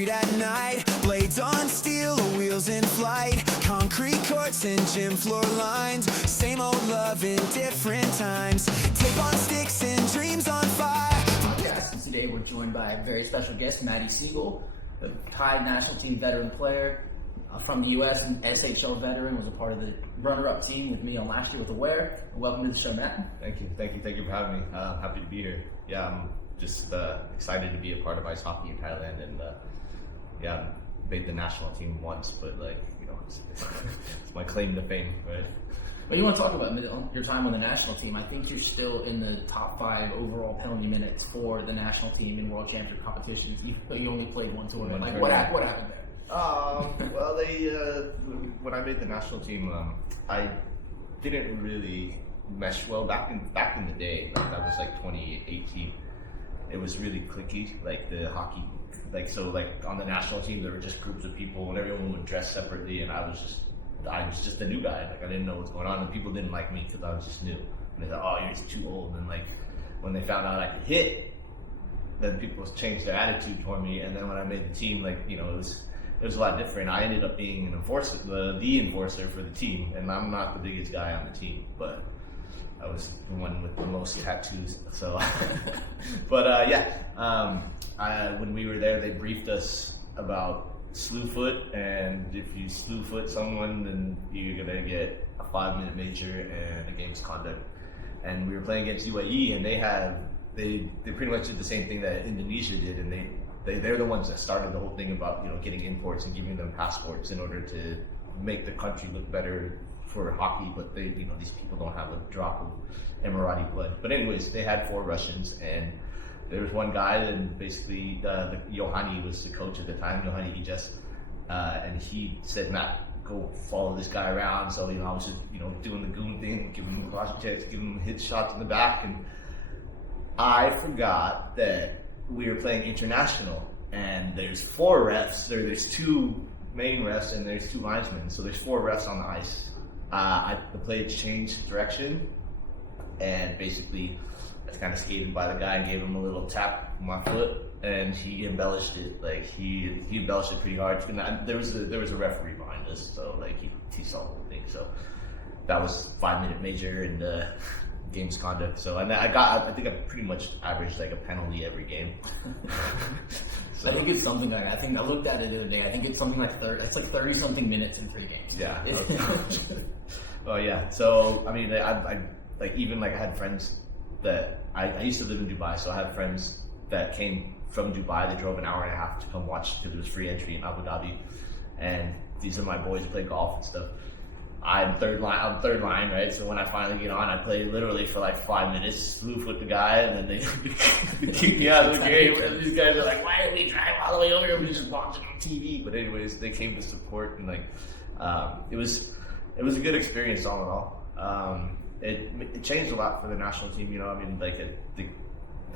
street at night, blades on steel, wheels in flight, concrete courts and gym floor lines, same old love in different times, tape on sticks and dreams on fire. Today we're joined by a very special guest, Matty Sigel, a Thai national team veteran player from the U.S. and SHL veteran, was a part of the runner-up team with me on last year with Aware. Welcome to the show, Matt. Thank you for having me. Happy to be here. Yeah, I'm just excited to be a part of ice hockey in Thailand, and made the national team once, but it's my claim to fame, right? Well, you want to talk about your time on the national team. I think you're still in the top 5 overall penalty minutes for the national team in World Championship competitions. You only played one tournament. What happened there? Well, when I made the national team, I didn't really mesh well back in the day. Like, that was like 2018. It was really cliquey, like the hockey. Like on the national team, there were just groups of people, and everyone would dress separately, and I was just the new guy. Like, I didn't know what's going on, and people didn't like me because I was just new. And they thought, "Oh, you're just too old." And like when they found out I could hit, then people changed their attitude toward me. And then when I made the team, it was a lot different. I ended up being an enforcer, the enforcer for the team, and I'm not the biggest guy on the team, but I was the one with the most tattoos. So, when we were there, they briefed us about slew foot, and if you slew foot someone, then you're gonna get a 5-minute major and a game's conduct. And we were playing against UAE, and they pretty much did the same thing that Indonesia did, and they're the ones that started the whole thing about getting imports and giving them passports in order to make the country look better for hockey. But these people don't have a drop of Emirati blood. But anyways, they had 4 Russians, and there was one guy, and basically Yohani was the coach at the time, Yohani Ijas, and he said, "Matt, go follow this guy around." So I was just doing the goon thing, giving him cross checks, giving him hit shots in the back, and I forgot that we were playing international, and there's 4 refs. There's 2 main refs, and there's 2 linesmen. So there's 4 refs on the ice. The play changed direction, and basically I kind of skated by the guy and gave him a little tap on my foot, and he embellished it. Like he embellished it pretty hard. And there was a referee behind us, so he saw the whole thing. So that was 5-minute major and game's conduct. So I think I pretty much averaged like a penalty every game. So, I think it's something like, I think I looked at it the other day. I think it's something like 30 something minutes in 3 games. Yeah. Oh yeah. So I mean, I had friends that I used to live in Dubai, so I had friends that came from Dubai. They drove an hour and a half to come watch because it was free entry in Abu Dhabi, and these are my boys who play golf and stuff. I'm third line, right? So when I finally get on, I play literally for like 5 minutes, slew foot the guy, and then they kick me out of the game. And these guys are like, "Why did we drive all the way over here? We just watched it on TV." But anyways, they came to support, and it was a good experience all in all. It changed a lot for the national team.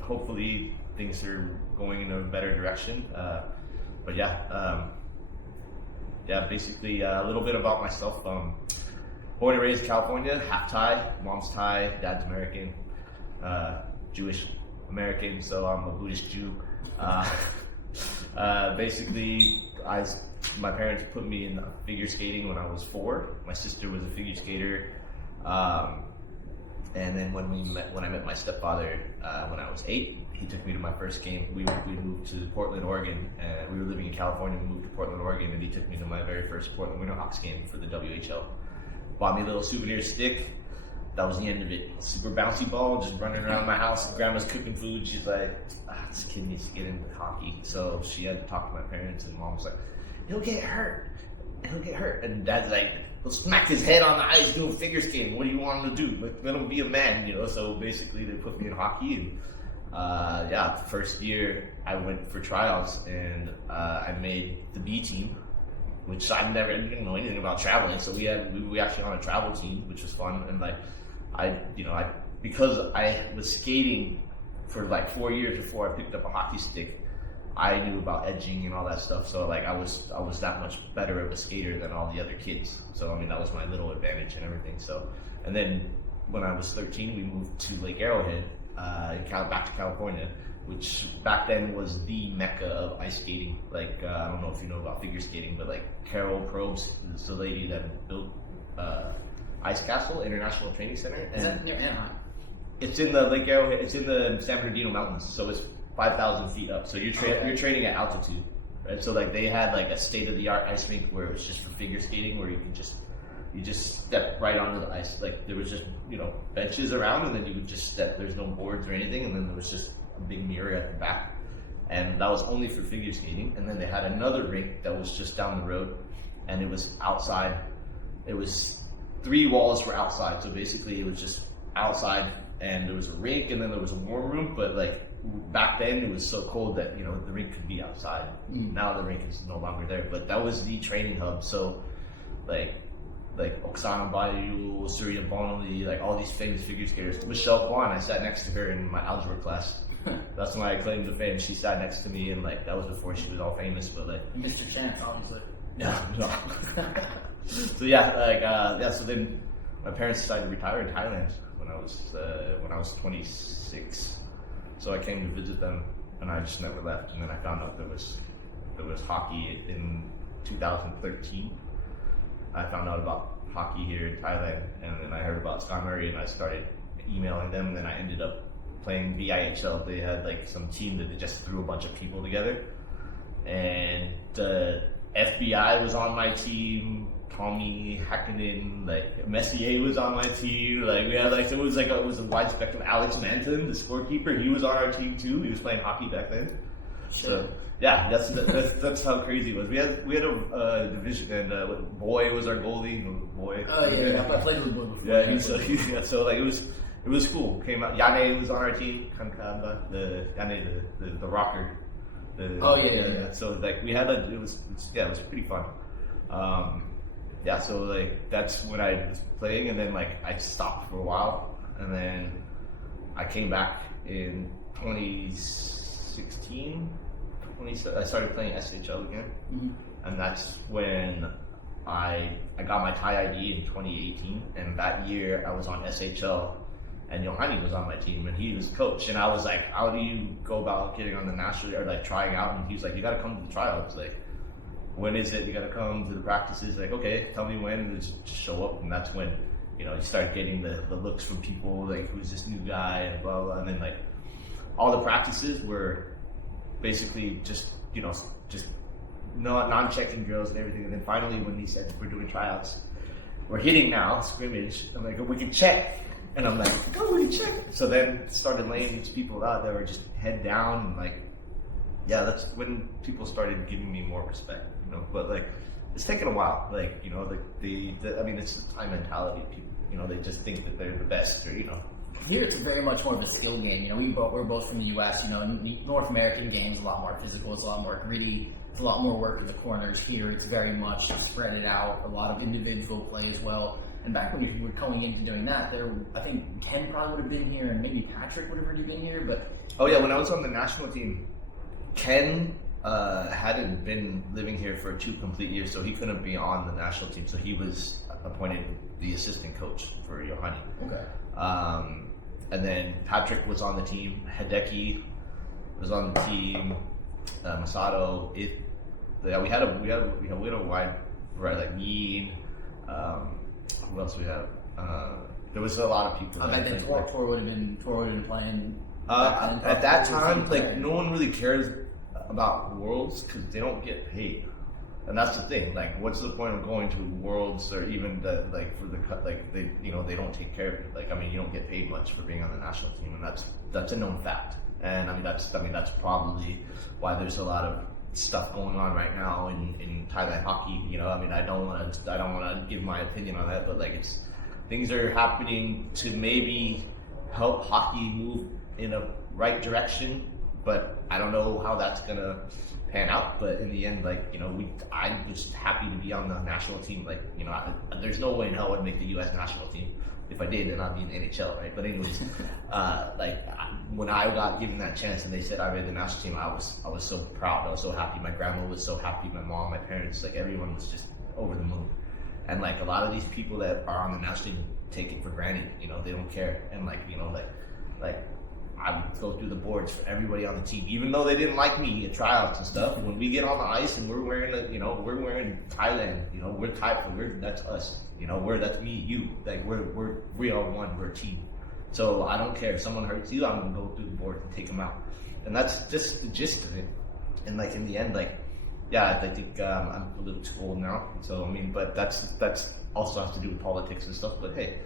Hopefully things are going in a better direction. Basically a little bit about myself. Born and raised California, half Thai, mom's Thai, dad's American, Jewish American, so I'm a Buddhist Jew. My parents put me in figure skating when I was 4. My sister was a figure skater. And then when I met my stepfather when I was 8, he took me to my first game. We moved to Portland, Oregon, and we were living in California. We moved to Portland, Oregon, and he took me to my very first Portland Winterhawks game for the WHL. Bought me a little souvenir stick. That was the end of it. Super bouncy ball, just running around my house. Grandma's cooking food. She's like, "This kid needs to get into hockey." So she had to talk to my parents, and mom was like, "He'll get hurt. And dad's like, "He'll smack his head on the ice doing figure skating. What do you want him to do? Let him be a man," So basically, they put me in hockey, and first year I went for tryouts, and I made the B team, which I didn't know anything about traveling. So we actually on a travel team, which was fun. And because I was skating for like 4 years before I picked up a hockey stick, I knew about edging and all that stuff. So I was that much better of a skater than all the other kids. So that was my little advantage and everything. So, and then when I was 13, we moved to Lake Arrowhead, back to California, which back then was the mecca of ice skating. Like I don't know if you know about figure skating, but like Carol Probst is the lady that built Ice Castle International Training Center. Is that near Anaheim? It's in the Lake Arrowhead. It's in the San Bernardino Mountains, so it's 5,000 feet up. So you're you're training at altitude, right? So like they had like a state of the art ice rink where it was just for figure skating, where you just step right onto the ice. Like there was just benches around, and then you would just step. There's no boards or anything, and then there was just a big mirror at the back, and that was only for figure skating. And then they had another rink that was just down the road, and it was outside. It was 3 walls were outside, so basically it was just outside, and there was a rink, and then there was a warm room. But like back then, it was so cold that the rink could be outside. Now the rink is no longer there, but that was the training hub. So like Oksana Bayou, Surya Bonali, like all these famous figure skaters. Michelle Kwan, I sat next to her in my algebra class. That's when I claimed the fame. She sat next to me, and like that was before she was all famous. But like Mr. Chance, obviously. yeah, no. So so then my parents decided to retire in Thailand when I was 26. So I came to visit them, and I just never left. And then I found out there was hockey in 2013. I found out about hockey here in Thailand, and then I heard about Sky Murray, and I started emailing them, and then I ended up playing VIHL. They had like some team that they just threw a bunch of people together, and FBI was on my team, Tommy Hakkinen, like Messier was on my team. Like we had it was a wide spectrum. Alex Manton, the scorekeeper, he was on our team too. He was playing hockey back then. So yeah, that's how crazy it was. We had a division, and Boy was our goalie. Boy. Oh yeah, I played with Boy before. Yeah, so like it was cool. Came out. Yane was on our team. Kankamba, the rocker. Yeah. So like we had it was pretty fun. So like that's when I was playing, and then like I stopped for a while, and then I came back in 2016. I started playing SHL again, and that's when I got my Thai ID in 2018, and that year I was on SHL, and Johanni was on my team, and he was coach, and I was like, how do you go about getting on the national, or like trying out? And he was like, you got to come to the tryouts. Like, when is it? You got to come to the practices. Like, okay, tell me when, and just show up. And that's when you start getting the looks from people, like, who's this new guy, and blah blah. And then like all the practices were basically just non-checking drills and everything. And then finally, when he said we're doing tryouts, we're hitting now scrimmage, I'm like, oh, we can check. And I'm like, oh, we can check. So then started laying these people out that were just head down, and like, yeah, that's when people started giving me more respect, But like, it's taken a while. Like, I mean, it's the Thai mentality of people. They just think that they're the best, or Here it's very much more of a skill game. We're both from the U.S. North American game's a lot more physical. It's a lot more gritty. It's a lot more work in the corners. Here it's very much spread it out. A lot of individual play as well. And back when you were coming into doing that, I think Ken probably would have been here, and maybe Patrick would have already been here. But oh yeah, when I was on the national team, Ken hadn't been living here for 2 complete years, so he couldn't be on the national team. So he was appointed the assistant coach for Johanni. Okay. And then Patrick was on the team. Hideki was on the team. Masato. We had a wide variety, like Yin. Who else we have? There was a lot of people. I think Tor would have been playing. At that time, like no one really cares about Worlds because they don't get paid, and that's the thing. Like, what's the point of going to Worlds, or even they don't take care of it. Like, I mean, you don't get paid much for being on the national team, and that's a known fact. And I mean that's probably why there's a lot of stuff going on right now in Thailand hockey. I mean, I don't want to give my opinion on that, but like things are happening to maybe help hockey move in a right direction, but I don't know how that's gonna pan out. But in the end, like, I was happy to be on the national team. Like, there's no way in hell I'd make the U.S. national team. If I did, then I'd be in the NHL, right? But anyways, when I got given that chance and they said I made the national team, I was so proud. I was so happy. My grandma was so happy. My mom, my parents, like everyone was just over the moon. And like a lot of these people that are on the national team take it for granted. They don't care. And like I would go through the boards for everybody on the team, even though they didn't like me at tryouts and stuff. When we get on the ice and we're wearing Thailand, we're Thai, that's us, that's me, you, like we are one, we're a team. So I don't care if someone hurts you, I'm gonna go through the board and take them out, and that's just the gist of it. And like in the end, like, yeah, I think I'm a little too old now, so I mean, but that's also has to do with politics and stuff. But hey,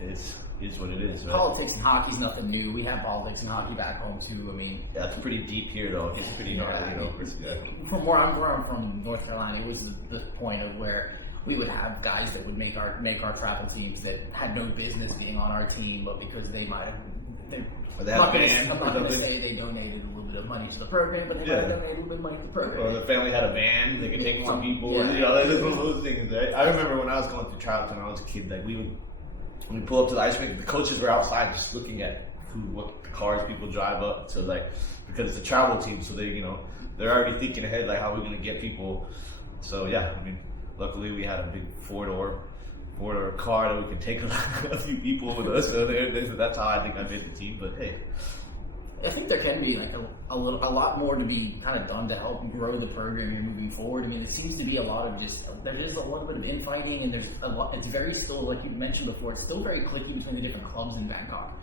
it's what it is, right? Politics and hockey's nothing new. We have politics and hockey back home too. I mean, yeah, it's pretty deep here though. It's pretty gnarly, From where I'm from, North Carolina, it was the point of where we would have guys that would make our travel teams that had no business being on our team, but because they might have. I'm not going to say they donated a little bit of money to the program, but they might have donated a little bit of money to the program. Or the family had a van, they could take more people. Yeah. There's one of those things, right? I remember when I was going through tryouts when I was a kid, like when we pull up to the ice rink, the coaches were outside just looking at what cars people drive up. So like, because it's a travel team, so they're already thinking ahead, like how we're going to get people. So yeah, I mean, luckily we had a big four-door car that we could take a few people with us. So that's how I think I made the team. But hey, I think there can be like a lot more to be kind of done to help grow the program here moving forward. I mean, it seems to be a lot of there's a little bit of infighting, and there's a lot. It's very still, like you mentioned before, it's still very cliquey between the different clubs in Bangkok.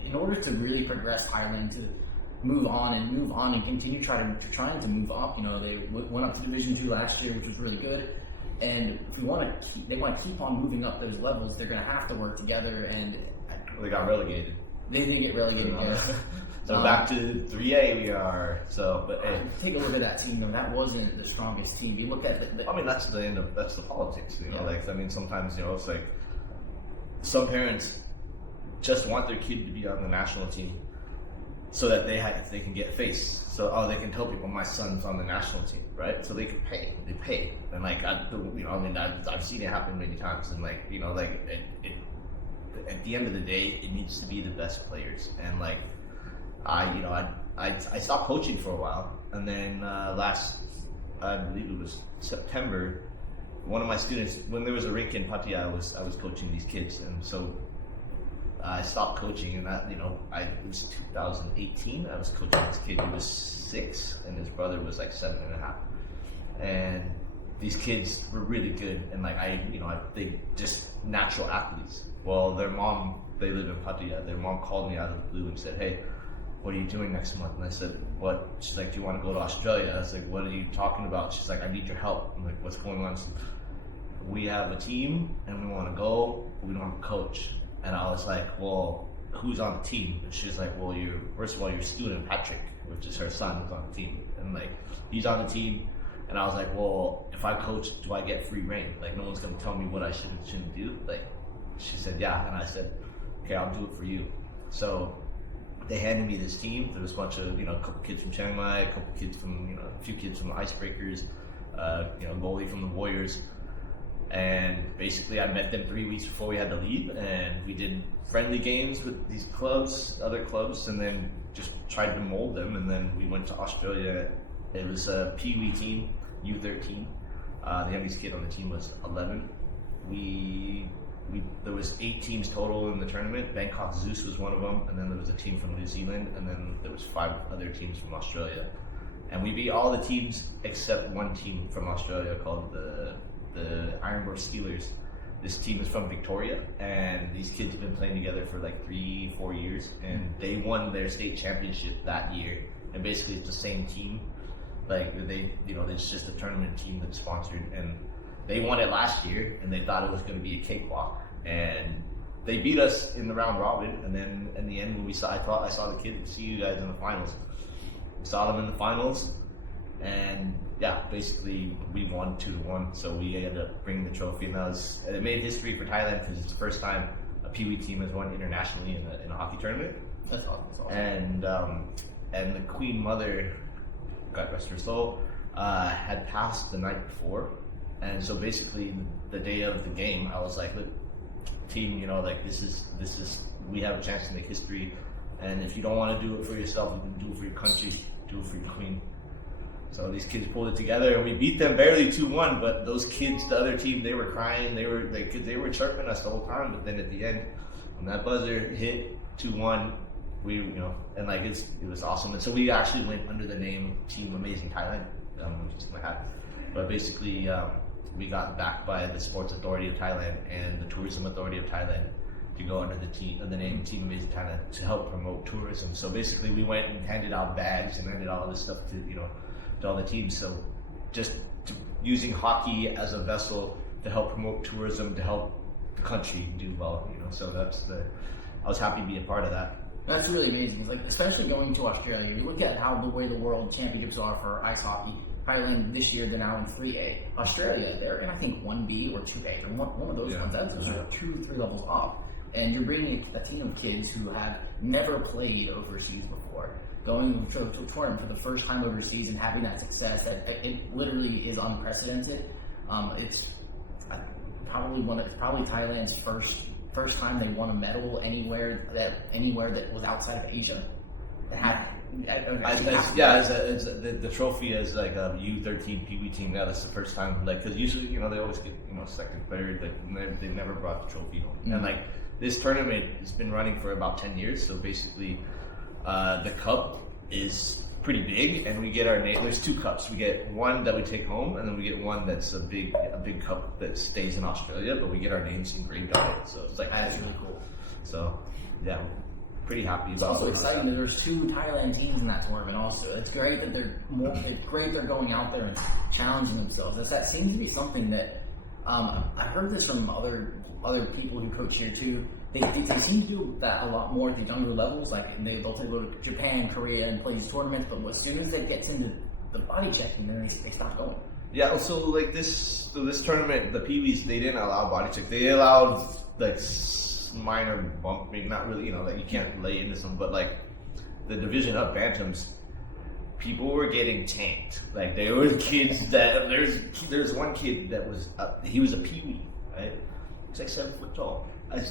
In order to really progress Thailand to move on and continue trying to move up. They went up to Division 2 last year, which was really good. And if they want to keep on moving up those levels, they're going to have to work together. And they got relegated. They did get relegated. So back to 3A we are. So, but hey, take a look at that team. That wasn't the strongest team. You look at I mean, that's the politics. Like I mean, sometimes it's like some parents just want their kid to be on the national team so that they can get face. So they can tell people my son's on the national team, right? So they can pay. They pay, and like I've seen it happen many times, and like at the end of the day, it needs to be the best players. And like I stopped coaching for a while, and then I believe it was September, one of my students, when there was a rink in Pattaya, I was coaching these kids, and so I stopped coaching, and it was 2018. I was coaching this kid who was 6, and his brother was like 7.5, and these kids were really good, and like they just natural athletes. Well, their mom, they live in Pattaya. Their mom called me out of the blue and said, "Hey, what are you doing next month?" And I said, "What?" She's like, "Do you want to go to Australia?" I was like, "What are you talking about?" She's like, "I need your help." I'm like, "What's going on?" She's like, "We have a team and we want to go, but we don't have a coach." And I was like, "Well, who's on the team?" And she's like, "Well, first of all, your student Patrick, which is her son, is on the team, and like he's on the team." And I was like, "Well, if I coach, do I get free reign? Like no one's gonna tell me what I should and shouldn't do?" Like she said, "Yeah," and I said, "Okay, I'll do it for you." So they handed me this team. There was a bunch of a couple kids from Chiang Mai, a couple kids from a few kids from the Icebreakers, goalie from the Warriors. And basically I met them 3 weeks before we had to leave, and we did friendly games with these other clubs, and then just tried to mold them. And then we went to Australia. It was a Peewee team, U13. The youngest kid on the team was 11. There was 8 teams total in the tournament. Bangkok Zeus was one of them, and then there was a team from New Zealand, and then there was 5 other teams from Australia. And we beat all the teams except one team from Australia called the Ironborough Steelers. This team is from Victoria, and these kids have been playing together for like 3-4 years, and they won their state championship that year. And basically it's the same team. Like it's just a tournament team that's sponsored, and they won it last year, and they thought it was going to be a cakewalk, and they beat us in the round robin. And then in the end, when I saw the kids, see you guys in the finals. We saw them in the finals, and yeah, basically we won 2-1, so we ended up bringing the trophy, and it made history for Thailand because it's the first time a Peewee team has won internationally in a hockey tournament. That's awesome. And the Queen Mother, God rest her soul, had passed the night before, and so basically the day of the game, I was like, "Look, team, this is we have a chance to make history, and if you don't want to do it for yourself, you can do it for your country, do it for your queen." So these kids pulled it together, and we beat them barely 2-1. But those kids, the other team, they were crying. They were chirping us the whole time. But then at the end, when that buzzer hit, 2-1. We and like it was awesome. And so we actually went under the name Team Amazing Thailand. Just my hat. But basically, we got backed by the Sports Authority of Thailand and the Tourism Authority of Thailand to go under the name Team Amazing Thailand to help promote tourism. So basically, we went and handed out bags and handed out all this stuff to all the teams. So just using hockey as a vessel to help promote tourism, to help the country do well. So I was happy to be a part of that. That's really amazing. It's like, especially going to Australia, you look at how the way the World Championships are for ice hockey. Thailand this year, they're now in 3A. Australia, they're in, I think, 1B or 2A. They're one of those ones. That's just 2-3 levels up. And you're bringing a team of kids who have never played overseas before, going to a tournament for the first time overseas and having that success. That it literally is unprecedented. It's probably Thailand's first time they won a medal anywhere that was outside of Asia. The trophy is like a U13 Peewee team. Yeah, that's the first time. Like, because usually, they always get second, third. Like, they never brought the trophy home. Mm-hmm. And like this tournament has been running for about 10 years. So basically, the cup is pretty big, and we get our name. There's 2 cups. We get one that we take home, and then we get one that's a big cup that stays in Australia. But we get our names engraved on it. So it's like that's really cool. So yeah. Pretty happy it's about also exciting that there's 2 Thailand teams in that tournament also. It's great that they're going out there and challenging themselves. That seems to be something that I heard this from other people who coach here too. They seem to do that a lot more at the younger levels. Like they'll go to Japan, Korea, and play these tournaments. But as soon as it gets into the body checking, then they stop going. Yeah. So like this tournament, the Peewees, they didn't allow body check. They allowed like minor bumping, not really, like you can't lay into some, but like the division up bantams, people were getting tanked. Like there were kids that there's one kid that was he was a Peewee, right? He's like 7 foot tall.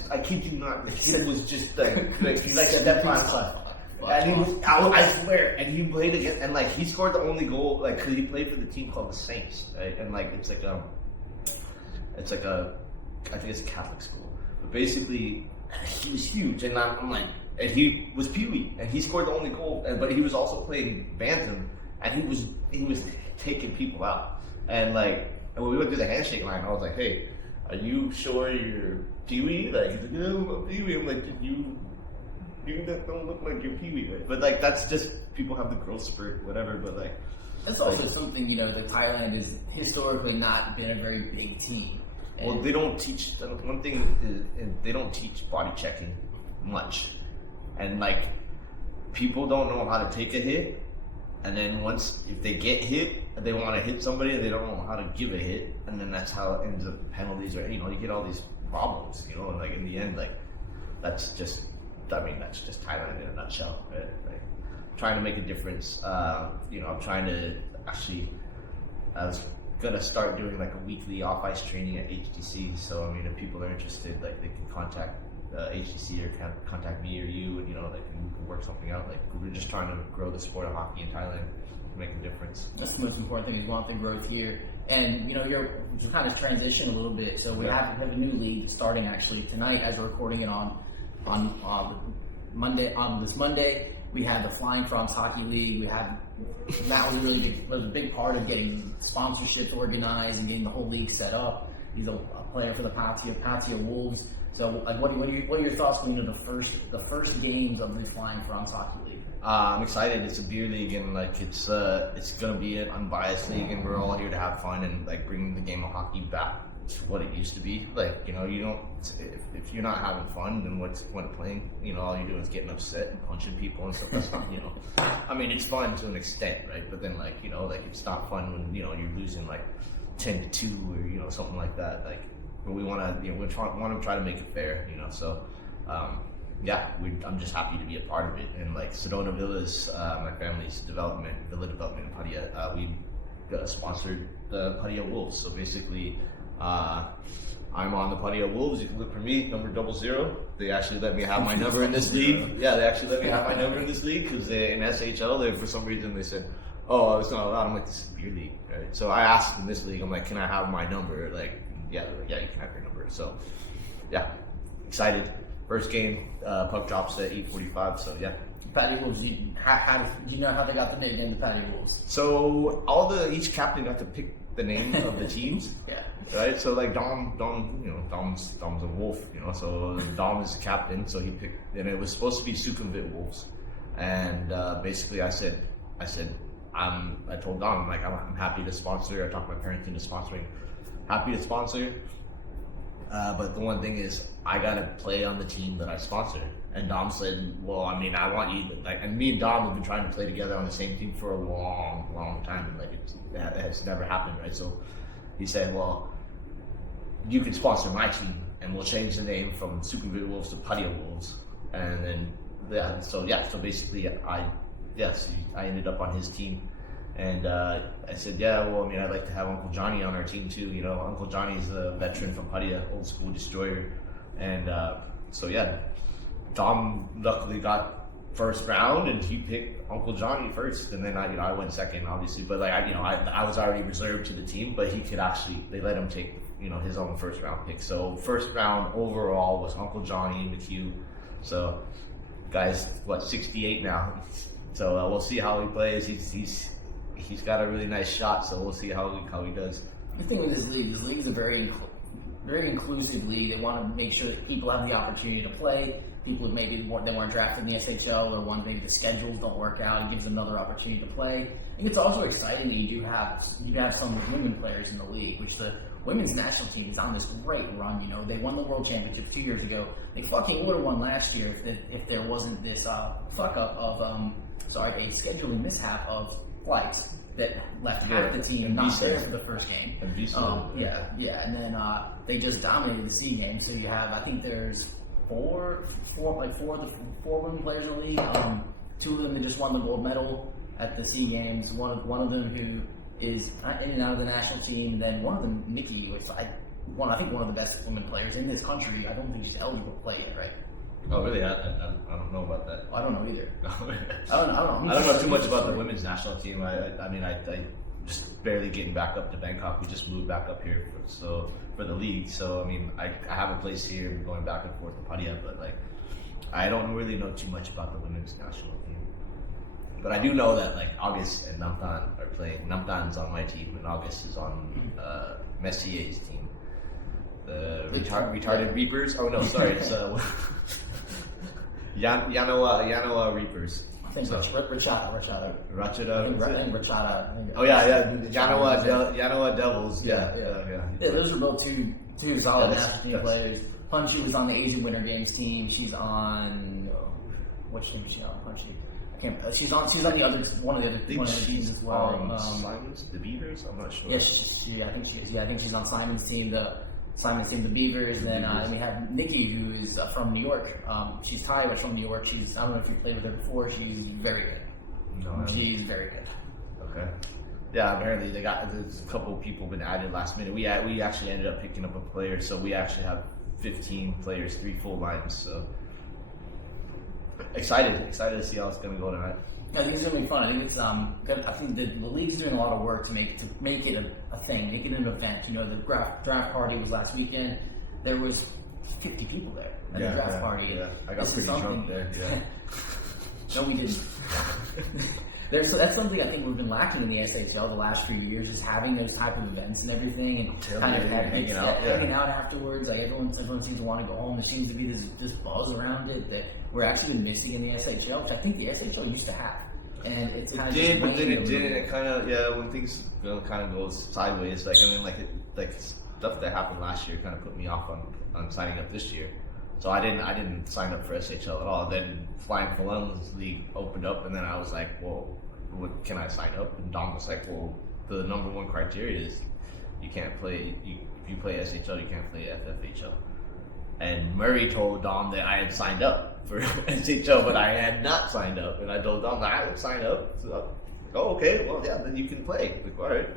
I kid you not. The kid was just like stepped on stuff. And he was, I swear, and he played against, and like he scored the only goal, like because he played for the team called the Saints, right? And like it's like a I think it's a Catholic school. But basically, he was huge, and I'm like, and he was Peewee, and he scored the only goal, but he was also playing bantam, and he was taking people out, and like, and when we went through the handshake line, I was like, hey, are you sure you're Peewee? Like, he's like, yeah, I'm a Peewee. I'm like, you don't look like you're Peewee, right? But like, that's just people have the growth spurt, whatever. But like, that's also something that Thailand has historically not been a very big team. Well, they don't teach. One thing is they don't teach body checking much, and like people don't know how to take a hit, and then if they get hit, they want to hit somebody, and they don't know how to give a hit, and then that's how it ends up penalties, or you get all these problems, and like in the end, like that's just Thailand in a nutshell, right? Like trying to make a difference. I'm trying to actually. I was gonna start doing like a weekly off-ice training at HTC. So I mean, if people are interested, like they can contact HTC or contact me or you, and like we can work something out. Like we're just trying to grow the sport of hockey in Thailand, to make a difference. That's the most important thing is we want the growth here, and you're kind of transition a little bit. So we have a new league starting actually tonight as we're recording it on Monday. On this Monday, we had the Flying Frogs Hockey League. That was a big part of getting sponsorships organized and getting the whole league set up. He's a player for the Pattaya Wolves. So, like, what are your thoughts going into the first games of the Flying Frogs Hockey League? I'm excited. It's a beer league, and like it's gonna be an unbiased league, and we're all here to have fun and like bring the game of hockey back to what it used to be. Like you don't if you're not having fun, then what's the point of playing? All you're doing is getting upset and punching people and stuff. That's not I mean, it's fun to an extent, right? But then like like it's not fun when you're losing like 10-2 or something like that. Like, but we want to we want to try to make it fair. So. I'm just happy to be a part of it. And like Sedona Villas, my family's villa development in Pattaya, we sponsored the Pattaya Wolves. So basically, I'm on the Pattaya Wolves. You can look for me, number 00. They actually let me have my number in this league. Yeah, they actually let me have my number in this league because in SHL, for some reason, they said, oh, I was not allowed. I'm like, this is a beer league, right? So I asked in this league, I'm like, can I have my number? Like, yeah, you can have your number. So, yeah, excited. First game, puck drops at 8:45. So yeah. Pattaya Wolves, do you know how they got the nickname the Pattaya Wolves? So each captain got to pick the name of the teams. Yeah. Right. So like Dom's a wolf. So Dom is the captain. So he picked, and it was supposed to be Sukhumvit Wolves. And basically, I told Dom, like, I'm happy to sponsor. I talked my parents into sponsoring. Happy to sponsor. But the one thing is, I gotta play on the team that I sponsor. And Dom said, well, I mean, I want you, like, and me and Dom have been trying to play together on the same team for a long, long time. And like, it has never happened, right? So he said, well, you can sponsor my team, and we'll change the name from Sukhumvit Wolves to Pattaya Wolves. And then, so basically, I ended up on his team. And I said, yeah, well, I mean, I'd like to have Uncle Johnny on our team too. Uncle Johnny's a veteran from Pattaya, old school destroyer. And so, yeah, Dom luckily got first round, and he picked Uncle Johnny first. And then I went second, obviously. But like, I was already reserved to the team, but he could they let him take, his own first round pick. So first round overall was Uncle Johnny McHugh. So guy's 68 now. So we'll see how he plays. He's got a really nice shot, so we'll see how he does. The thing with this league is a very inclusive league. They want to make sure that people have the opportunity to play. People who maybe they weren't drafted in the SHL, or ones maybe the schedules don't work out. It gives them another opportunity to play. I think it's also exciting that you have some women players in the league, which the women's national team is on this great run. They won the World Championship 2 years ago. They fucking would have won last year if there wasn't this fuck up of a scheduling mishap of flights that left half the team not there for the first game. And then they just dominated the SEA game. So you have, I think there's four women players in the league. Two of them that just won the gold medal at the SEA games. One of them who is in and out of the national team. And then one of them, Nikki, was I think one of the best women players in this country. I don't think she's eligible to play yet, right? Oh, really? I don't know about that. I don't know either. I don't know too much about the women's national team. I just barely getting back up to Bangkok. We just moved back up here for the league. So I mean, I have a place here, going back and forth to Pattaya, but like, I don't really know too much about the women's national team. But I do know that like August and Namtan are playing. Namtan's on my team, and August is on Messier's team. The retarded Reapers. Oh no, sorry, it's Yanoa Reapers. I think so. Rachada. Oh yeah. Yanoa Devils. Yeah. Those are both two solid national team players. Punchy was on the Asian Winter Games team. She's on which team is she on? Punchy. I can't. She's on the other one of the teams as well. Simon's, the Beavers. I'm not sure. Yeah, I think she is. Yeah, I think she's on Simon's team. Simon's team, the Beavers. And then we have Nikki, who is from New York. She's Thai, but from New York. I don't know if you played with her before. She's very good. No, she's very good. Okay. Yeah, apparently there's a couple of people been added last minute. We actually ended up picking up a player, so we actually have 15 players, 3 full lines. So excited to see how it's gonna go tonight. I think it's gonna be fun. I think it's I think the league's doing a lot of work to make it a thing, make it an event. The draft party was last weekend. There was 50 people there at the draft party. Yeah, I got pretty drunk there. Yeah. No, we didn't. That's something I think we've been lacking in the SHL the last few years, is having those type of events and everything, and kind of hanging out afterwards. Like everyone seems to want to go home. There seems to be this buzz around it that we're actually been missing in the SHL, which I think the SHL used to have. And it's kind of did, but then it didn't. It kind of when things kind of goes sideways. Like stuff that happened last year kind of put me off on signing up this year. So I didn't sign up for SHL at all. Then Flying Falun's league opened up, and then I was like, well, what can I sign up? And Dom was like, well, the number one criteria is you can't play. If you play SHL, you can't play FFHL. And Murray told Dom that I had signed up for SHL, but I had not signed up. And I told Dom that I would sign up. So, okay, well, yeah, then you can play. Like, all right.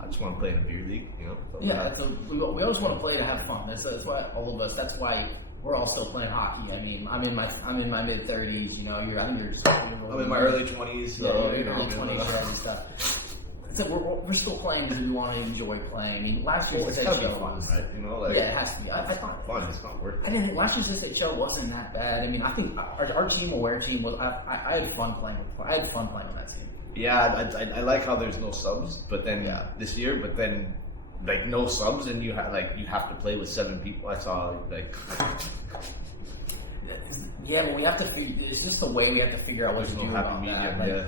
I just want to play in a beer league, So, yeah, so we always want to play to have fun. That's why all of us. That's why we're all still playing hockey. I mean, I'm in my mid 30s. I'm in my early 20s. So, early 20s and stuff. So we're still playing because we want to enjoy playing. I mean, last year's It's gotta be SHO fun, was, right? You know, like yeah, it has to be. I thought fun. It's not work. I didn't think last year's SHO wasn't that bad. I mean, I think our team, aware team, was. I had fun playing. I had fun playing on that team. Yeah, I like how there's no subs, but then this year, but then like no subs, and you have to play with 7 people. I saw like Yeah, but we have to. It's just the way we have to figure out what to there's do no happy about medium. that. Yeah.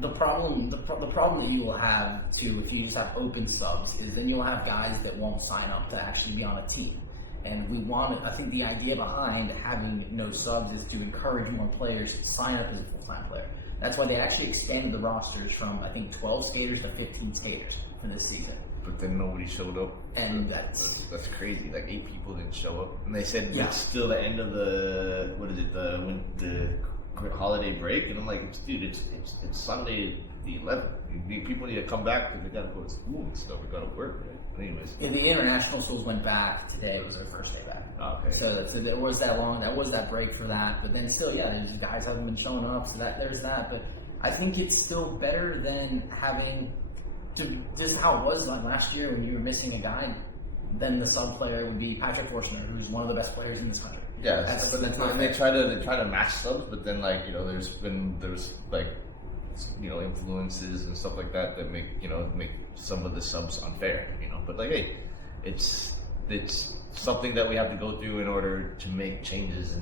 The problem that you will have too if you just have open subs is then you'll have guys that won't sign up to actually be on a team. And I think the idea behind having no subs is to encourage more players to sign up as a full-time player. That's why they actually expanded the rosters from I think 12 skaters to 15 skaters for this season. But then nobody showed up, And that's crazy. Like 8 people didn't show up, and they said Yeah. it's still the end of the the holiday break, and I'm like, dude, it's Sunday the 11th. People need to come back because they gotta go to school and stuff. We gotta work, right? Anyways, Yeah, the international schools went back today. Was their first day back. Okay. So there was that break for that. But then still, yeah, these guys haven't been showing up. So there's that. But I think it's still better than having just how it was like last year when you were missing a guy. Then the sub player would be Patrick Forstner, who's one of the best players in this country. yeah, that's and not they fair. try to match subs, but then like there's like influences and stuff like that make some of the subs unfair, But like, hey, it's something that we have to go through in order to make changes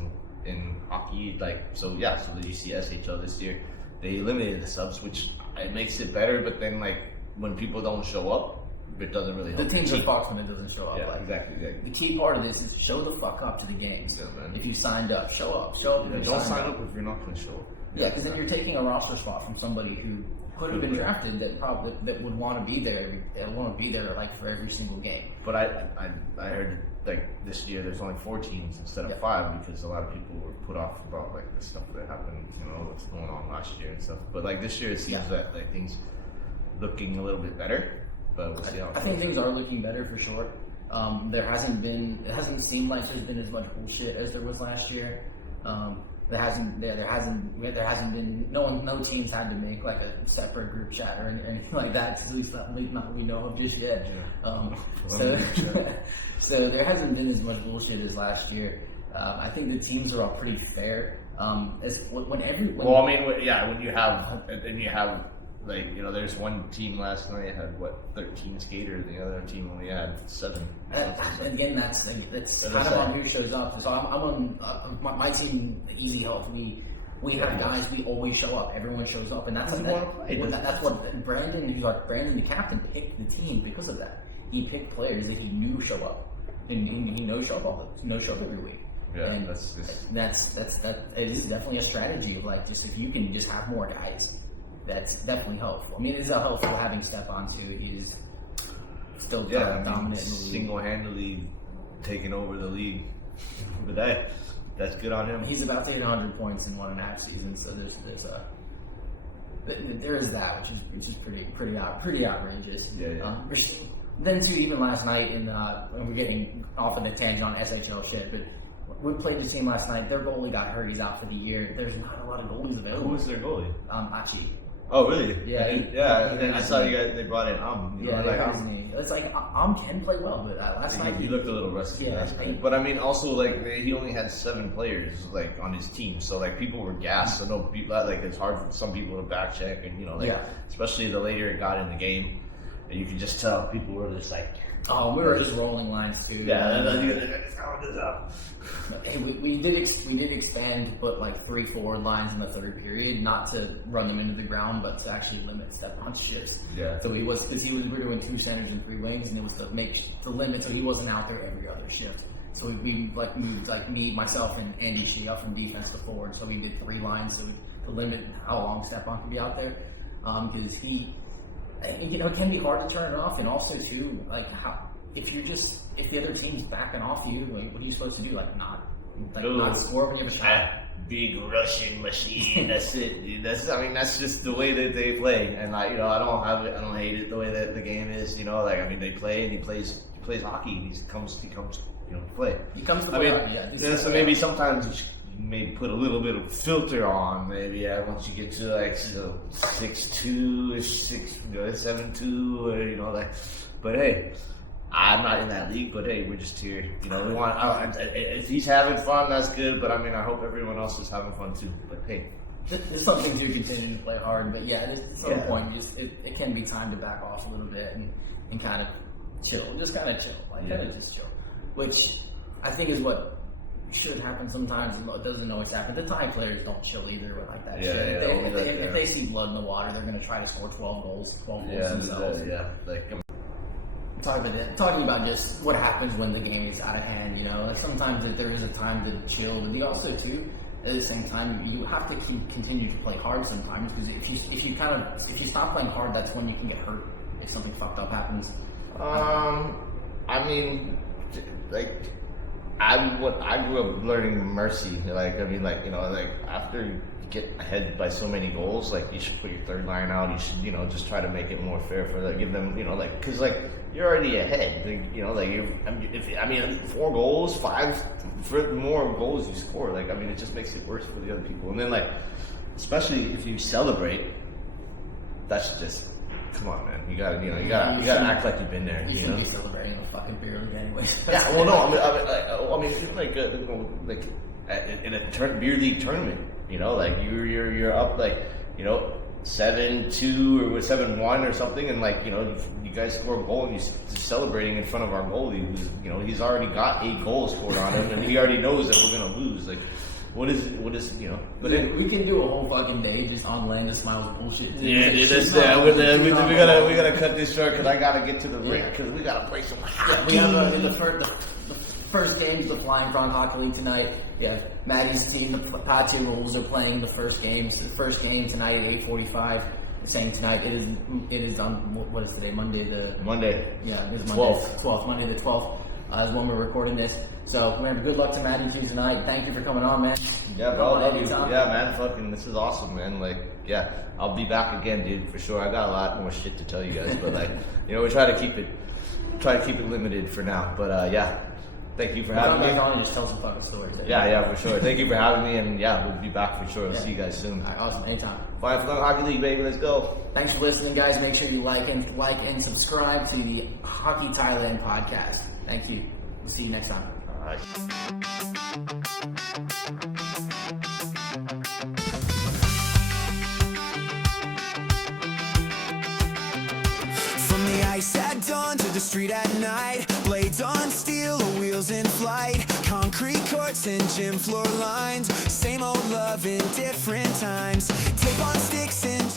in hockey. Like, so did you see SHL this year? They eliminated the subs, which it makes it better. But then like when people don't show up, it doesn't really help. The teams are fucked when it doesn't show up. Yeah, like, exactly. The key part of this is show the fuck up to the games. Yeah, man. If you signed up, show up. Show up. If you Don't signed sign up if you're not going to show up. Yeah, because then you're taking a roster spot from somebody who could have been drafted that would want to be there. Like for every single game. But I heard like this year there's only 4 teams instead of 5 because a lot of people were put off about like the stuff that happened, what's going on last year and stuff. But like this year it seems that like things looking a little bit better. But we'll see how. I think things are looking better for sure. It hasn't seemed like there's been as much bullshit as there was last year. There hasn't been no teams had to make like a separate group chat or anything like that. At least not we know of just yet. So there hasn't been as much bullshit as last year. I think the teams are all pretty fair. When you have like there's one team last night had 13 skaters, the other team only had 7. Again, that's kind of on who shows up. So I'm on my team, Easy Health. We have guys. We always show up. Everyone shows up, and that's what Brandon, Brandon, the captain, picked the team because of that. He picked players that he knew show up, and he knows show up every week. Yeah, and that's it is definitely a strategy of like just if you can just have more guys. That's definitely helpful. I mean, it's helpful having Stepan too. He's still dominant in the league. Single-handedly taking over the league. But that's good on him. He's about to hit 100 points in 1.5 seasons. So there is that, which is pretty outrageous. Yeah. Then too, even last night, and we're getting off on the tangent on SHL shit, but we played the team last night. Their goalie got hurt. He's out for the year. There's not a lot of goalies available. Who was their goalie? Achi. Oh, really? Yeah. And then I saw you guys. They brought in It's like can play well, but last night he looked a little rusty last night. But I mean, also like he only had 7 players like on his team, so like people were gassed. So no, like it's hard for some people to back check, and especially the later it got in the game, you could just tell people were just like. Oh, we were just rolling lines too. Yeah, let's count this up. Hey, we did expand to put like 3 forward lines in the third period, not to run them into the ground, but to actually limit Stepan's shifts. Yeah. So we were doing 2 centers and 3 wings, and it was to limit so he wasn't out there every other shift. So we like moved like me, myself, and Andy Shea up from defense to forward. So we did 3 lines to limit how long Stepan could be out there, because it can be hard to turn it off, and also too, like if the other team's backing off you, like, what are you supposed to do? Not score when you have a shot. Big rushing machine. That's it, dude. That's just the way that they play, and I don't hate it the way that the game is. They play, and he plays hockey. He comes to play. He comes to play. So maybe sometimes maybe put a little bit of filter on. Maybe once you get to like 6'2", 7'2", or like. But hey, I'm not in that league. But hey, we're just here. We want. If he's having fun, that's good. But I mean, I hope everyone else is having fun too. But hey. There's some things you continue to play hard, but yeah, at some point, it can be time to back off a little bit and kind of chill. Just kind of chill. Kind of just chill. Which I think is what should happen sometimes. It doesn't always happen. The Thai players don't chill either like that shit. If they see blood in the water, they're going to try to score 12 goals themselves. Talking about just what happens when the game is out of hand, like sometimes there is a time to chill, but also too, at the same time, you have to continue to play hard sometimes, because if you stop playing hard, that's when you can get hurt if something fucked up happens. I mean, like I grew up learning mercy. After you get ahead by so many goals, like you should put your third line out. You should, just try to make it more fair for give them, because you're already ahead. If 4 goals, 5 for more goals you score, it just makes it worse for the other people. And then especially if you celebrate, that's just. Come on, man! You gotta act like you've been there. You shouldn't be celebrating a fucking beer league anyway. Yeah, well, no, in a beer league tournament, you're up 7-2 or 7-1 or something, and you guys score a goal and you're celebrating in front of our goalie, who's he's already got 8 goals scored on him, and he already knows that we're gonna lose. What is But we can do a whole fucking day just on Landon Smiles bullshit. Yeah, we gotta cut this short because I gotta get to the rink because we gotta play some hockey. We have in the first games the Flying Frog Hockey League tonight. Yeah, Matty's team, the Pattaya Wolves, are playing the first games. The first game tonight at 8:45. Saying tonight it is on what is today? Monday. Yeah, it is Monday. 12th. Monday the 12th is when we're recording this. So remember, good luck to Matty too tonight. Thank you for coming on, man. Yeah, bro, I love you. Yeah, man, fucking, this is awesome, man. I'll be back again, dude, for sure. I got a lot more shit to tell you guys, but we try to keep it limited for now. But thank you for having me. Come back on and just tell some fucking stories. Yeah, for sure. Thank you for having me, and we'll be back for sure. We'll see you guys soon. All right, awesome, anytime. Flying Frog Hockey League, baby, let's go. Thanks for listening, guys. Make sure you like and subscribe to the Hockey Thailand podcast. Thank you. We'll see you next time. All right. From the ice at dawn to the street at night, blades on steel, wheels in flight, concrete courts and gym floor lines, same old love in different times, tape on sticks and